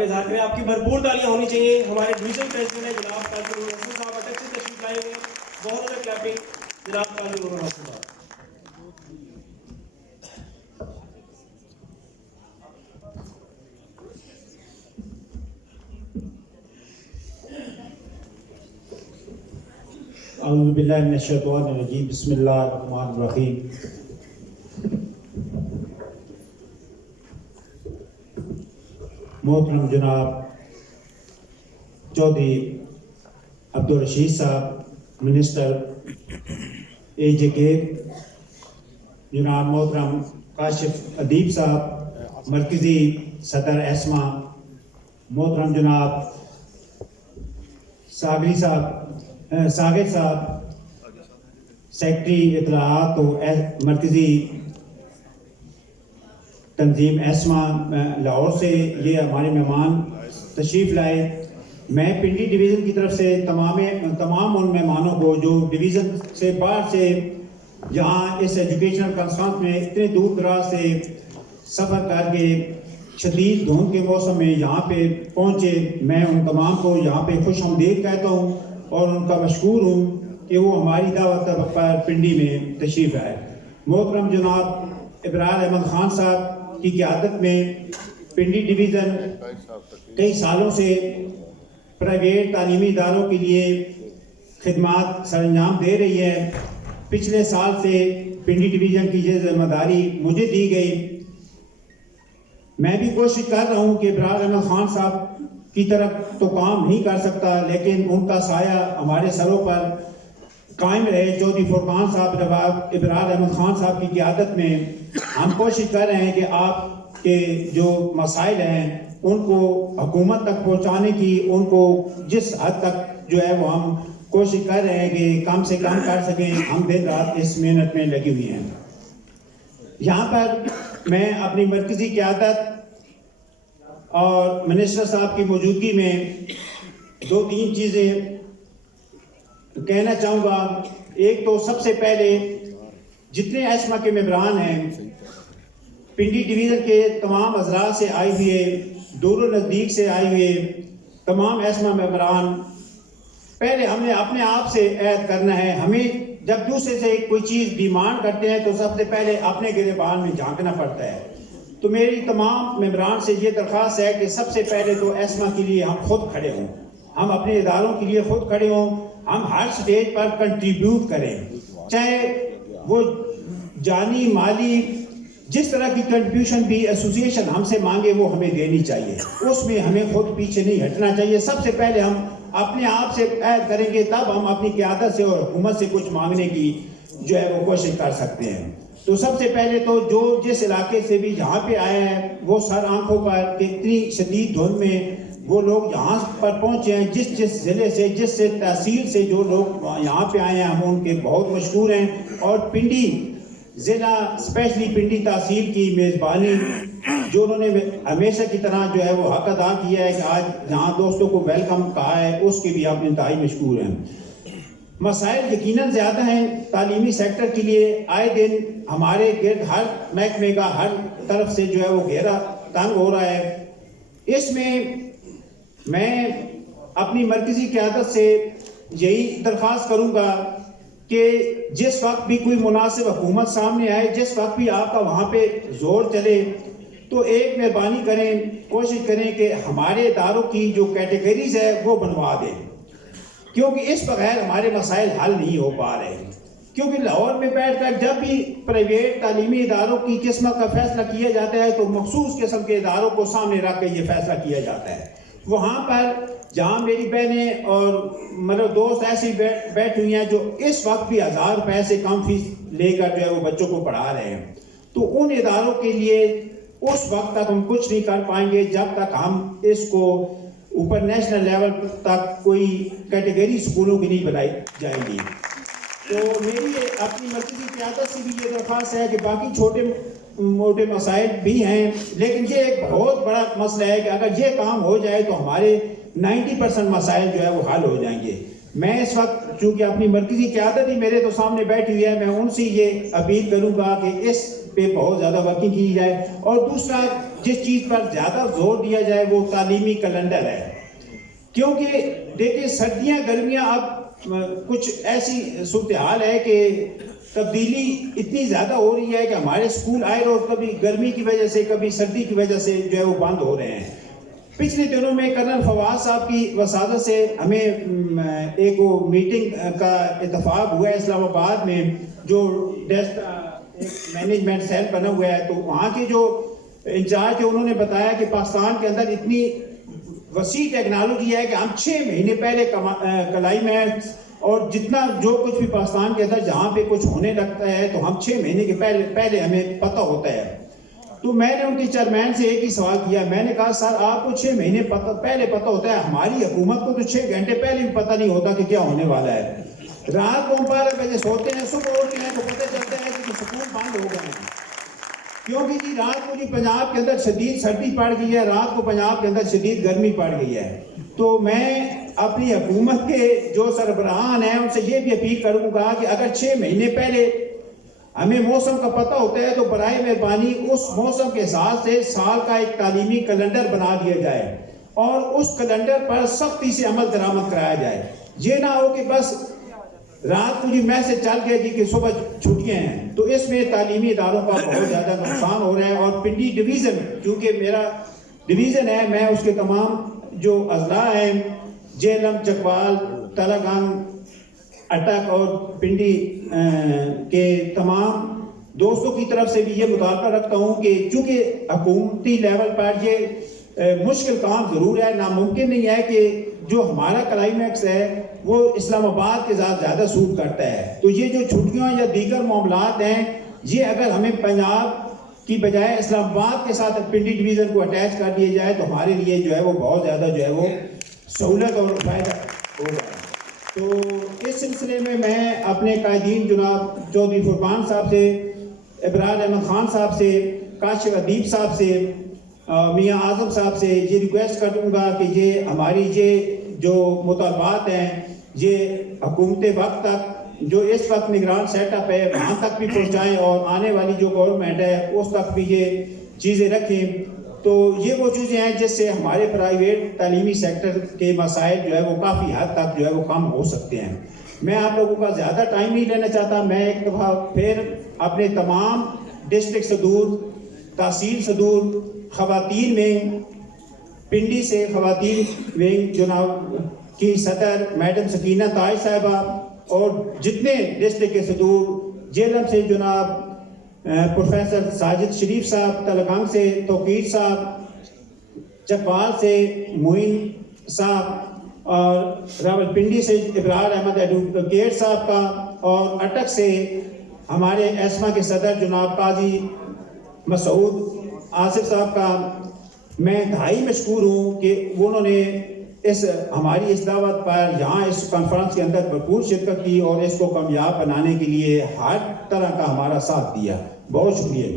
کا اظہار کریں. آپ کی بھرپور تالیاں ہونی چاہیے. ہمارے ڈویژن پریزیڈنٹ ہیں جناب قاسم نور حسن صاحب اٹک سے تشریف لائیں گے. بہت زیادہ کلیپنگ جناب قاسم نور حسن صاحب. اعوذ باللہ من الشیطان الرجیم. بسم اللہ الرحمن الرحیم. محترم جناب چودھری عبدالرشید صاحب منسٹر AJK، جناب محترم کاشف ادیب صاحب مرکزی صدر ایسما، محترم جناب ساغر صاحب سیکٹری اطلاعات و مرکزی تنظیم ایسما لاہور سے یہ ہمارے مہمان تشریف لائے. میں پنڈی ڈویژن کی طرف سے تمام ان مہمانوں کو جو ڈویژن سے باہر سے یہاں اس ایجوکیشنل کانفرنس میں اتنے دور دراز سے سفر کر کے شدید دھند کے موسم میں یہاں پہ پہنچے، میں ان تمام کو یہاں پہ خوش آمدید کہتا ہوں اور ان کا مشکور ہوں کہ وہ ہماری دعوت پر پنڈی میں تشریف آئے. محترم جناب ابرار احمد خان صاحب کی قیادت میں پنڈی ڈویژن کئی سالوں سے پرائیویٹ تعلیمی اداروں کے لیے خدمات سر انجام دے رہی ہے. پچھلے سال سے پنڈی ڈویژن کی یہ ذمہ داری مجھے دی گئی. میں بھی کوشش کر رہا ہوں کہ ابرار احمد خان صاحب کی طرف تو کام نہیں کر سکتا، لیکن ان کا سایہ ہمارے سروں پر قائم رہے. چودھری فرقان صاحب ابرار احمد خان صاحب کی قیادت میں ہم کوشش کر رہے ہیں کہ آپ کے جو مسائل ہیں ان کو حکومت تک پہنچانے کی، ان کو جس حد تک جو ہے وہ ہم کوشش کر رہے ہیں کہ کم سے کم کر سکیں. ہم دن رات اس محنت میں لگی ہوئی ہیں. یہاں پر میں اپنی مرکزی قیادت اور منسٹر صاحب کی موجودگی میں 2-3 چیزیں کہنا چاہوں گا. ایک تو سب سے پہلے جتنے ایسما کے ممبران ہیں پنڈی ڈویژن کے تمام حضرات سے آئے ہوئے، دور و نزدیک سے آئے ہوئے تمام ایسما ممبران، پہلے ہم نے اپنے آپ سے عہد کرنا ہے. ہمیں جب دوسرے سے کوئی چیز ڈیمانڈ کرتے ہیں تو سب سے پہلے اپنے گریبان میں جھانکنا پڑتا ہے. تو میری تمام ممبران سے یہ درخواست ہے کہ سب سے پہلے تو ایسما کے لیے ہم خود کھڑے ہوں، ہم اپنے اداروں کے لیے خود کھڑے ہوں، ہم ہر سٹیج پر کنٹریبیوٹ کریں، چاہے وہ جانی مالی جس طرح کی کنٹریبیوشن بھی ایسوسیشن ہم سے مانگے وہ ہمیں دینی چاہیے. اس میں ہمیں خود پیچھے نہیں ہٹنا چاہیے. سب سے پہلے ہم اپنے آپ سے عہد کریں گے، تب ہم اپنی قیادت سے اور حکومت سے کچھ مانگنے کی جو ہے وہ کوشش کر سکتے ہیں. تو سب سے پہلے تو جو جس علاقے سے بھی یہاں پہ آئے ہیں وہ سر آنکھوں پر کہ اتنی شدید دھند میں وہ لوگ یہاں پر پہنچے ہیں، جس ضلع سے جس سے تحصیل سے جو لوگ یہاں پہ آئے ہیں ہم ان کے بہت مشکور ہیں. اور پنڈی ضلع اسپیشلی پنڈی تحصیل کی میزبانی جو انہوں نے ہمیشہ کی طرح جو ہے وہ حق ادا کیا ہے کہ آج یہاں دوستوں کو ویلکم کہا ہے، اس کے بھی آپ انتہائی مشکور ہیں. مسائل یقیناً زیادہ ہیں تعلیمی سیکٹر کے لیے. آئے دن ہمارے گرد ہر محکمے کا ہر طرف سے جو ہے وہ گھیرا تنگ ہو رہا ہے. اس میں اپنی مرکزی قیادت سے یہی درخواست کروں گا کہ جس وقت بھی کوئی مناسب حکومت سامنے آئے، جس وقت بھی آپ کا وہاں پہ زور چلے، تو ایک مہربانی کریں، کوشش کریں کہ ہمارے اداروں کی جو کیٹیگریز ہے وہ بنوا دیں، کیونکہ اس بغیر ہمارے مسائل حل نہیں ہو پا رہے. کیونکہ لاہور میں بیٹھ کر جب بھی پرائیویٹ تعلیمی اداروں کی قسمت کا فیصلہ کیا جاتا ہے تو مخصوص قسم کے اداروں کو سامنے رکھ کے یہ فیصلہ کیا جاتا ہے. وہاں پر جہاں میری بہنیں اور مطلب دوست ایسی بیٹھ ہوئی ہیں جو اس وقت بھی 1000 روپے سے کم فیس لے کر جو ہے وہ بچوں کو پڑھا رہے ہیں، تو ان اداروں کے لیے اس وقت تک ہم کچھ نہیں کر پائیں گے جب تک ہم اس کو اوپر نیشنل لیول تک کوئی کیٹیگری اسکولوں کی نہیں بنائی جائیں گی. تو میری اپنی مرکزی قیادت سے بھی یہ درخواست ہے کہ باقی چھوٹے موٹے مسائل بھی ہیں، لیکن یہ ایک بہت بڑا مسئلہ ہے کہ اگر یہ کام ہو جائے تو ہمارے 90% مسائل جو ہے وہ حل ہو جائیں گے. میں اس وقت چونکہ اپنی مرکزی قیادت ہی میرے تو سامنے بیٹھی ہوئی ہے، میں ان سے یہ اپیل کروں گا کہ اس پہ بہت زیادہ ورکنگ کی جائے. اور دوسرا جس چیز پر زیادہ زور دیا جائے وہ تعلیمی کیلنڈر ہے، کیونکہ دیکھیں سردیاں گرمیاں اب کچھ ایسی صورتحال ہے کہ تبدیلی اتنی زیادہ ہو رہی ہے کہ ہمارے اسکول آئے روز کبھی گرمی کی وجہ سے کبھی سردی کی وجہ سے جو ہے وہ بند ہو رہے ہیں۔ پچھلے دنوں میں کرنل فواز صاحب کی وساطت سے ہمیں ایک وہ میٹنگ کا اتفاق ہوا ہے اسلام آباد میں، جو مینجمنٹ سیل بنا ہوا ہے، تو وہاں کے جو انچارج تھے انہوں نے بتایا کہ پاکستان کے اندر اتنی وسیع ٹیکنالوجی ہے کہ ہم 6 مہینے پہلے کلائمیٹ اور جتنا جو کچھ بھی پاکستان کے اندر جہاں پہ کچھ ہونے لگتا ہے تو ہم 6 مہینے کے پہلے ہمیں پتہ ہوتا ہے۔ تو میں نے ان کے چیئرمین سے ایک ہی سوال کیا، میں نے کہا سر آپ کو 6 مہینے پہلے پتہ ہوتا ہے، ہماری حکومت کو تو 6 گھنٹے پہلے بھی پتہ نہیں ہوتا کہ کیا ہونے والا ہے۔ رات کو 12 بجے سوتے ہیں، صبح اٹھتے ہیں تو پتہ چلتا ہے کہ سکول بند ہو گئے ہیں، کیونکہ جی رات کو جی پنجاب کے اندر شدید سردی پڑ گئی ہے، رات کو پنجاب کے اندر شدید گرمی پڑ گئی ہے۔ تو میں اپنی حکومت کے جو سربراہان ہیں ان سے یہ بھی اپیل کروں گا کہ اگر 6 مہینے پہلے ہمیں موسم کا پتہ ہوتا ہے تو برائے مہربانی اس موسم کے حساب سے سال کا ایک تعلیمی کیلنڈر بنا دیا جائے اور اس کیلنڈر پر سختی سے عمل درآمد کرایا جائے۔ یہ نہ ہو کہ بس رات کو جی میسج چل گیا جی کہ صبح چھٹیاں ہیں، تو اس میں تعلیمی اداروں کا بہت زیادہ نقصان ہو رہا ہے۔ اور پنڈی ڈویژن چونکہ میرا ڈویژن ہے، میں اس کے تمام جو اضلاع ہیں جہلم، چکوال، تلہ گنگ، اٹک اور پنڈی کے تمام دوستوں کی طرف سے بھی یہ مطالبہ رکھتا ہوں کہ چونکہ حکومتی لیول پر یہ مشکل کام ضرور ہے، ناممکن نہیں ہے کہ جو ہمارا کلائمیکس ہے وہ اسلام آباد کے ساتھ زیادہ سوٹ کرتا ہے، تو یہ جو چھٹیاں یا دیگر معاملات ہیں یہ اگر ہمیں پنجاب کی بجائے اسلام آباد کے ساتھ پنڈی ڈویژن کو اٹیچ کر دیا جائے تو ہمارے لیے جو ہے وہ بہت زیادہ جو ہے وہ سہولت اور فائدہ ہوگا۔ تو اس سلسلے میں اپنے قائدین جناب چودھری فرقان صاحب سے، ابرار احمد خان صاحب سے، کاشف ادیب صاحب سے، میاں اعظم صاحب سے یہ ریکویسٹ کروں گا کہ یہ ہماری یہ جو مطالبات ہیں یہ حکومت وقت تک جو اس وقت نگران سیٹ اپ ہے وہاں تک بھی پہنچائیں اور آنے والی جو گورنمنٹ ہے اس تک بھی یہ چیزیں رکھیں۔ تو یہ وہ چیزیں ہیں جس سے ہمارے پرائیویٹ تعلیمی سیکٹر کے مسائل جو ہے وہ کافی حد تک جو ہے وہ کم ہو سکتے ہیں۔ میں آپ لوگوں کا زیادہ ٹائم نہیں لینا چاہتا، میں ایک دفعہ پھر اپنے تمام ڈسٹرکٹ صدور، تحصیل صدور، خواتین میں پنڈی سے خواتین ونگ جناب کی صدر میڈم سکینہ تاج صاحبہ اور جتنے ڈسٹرکٹ کے صدور، جہلم سے جناب پروفیسر ساجد شریف صاحب، تلگنگ سے توقیر صاحب، چکوال سے معین صاحب اور راولپنڈی سے ابرار احمد ایڈوکیٹ صاحب کا اور اٹک سے ہمارے ایسما کے صدر جناب قاضی مسعود آصف صاحب کا میں انتہائی مشکور ہوں کہ انہوں نے اس ہماری اس دعوت پر یہاں اس کانفرنس کے اندر بھرپور شرکت کی اور اس کو کامیاب بنانے کے لیے ہر طرح کا ہمارا ساتھ دیا۔ بہت شکریہ۔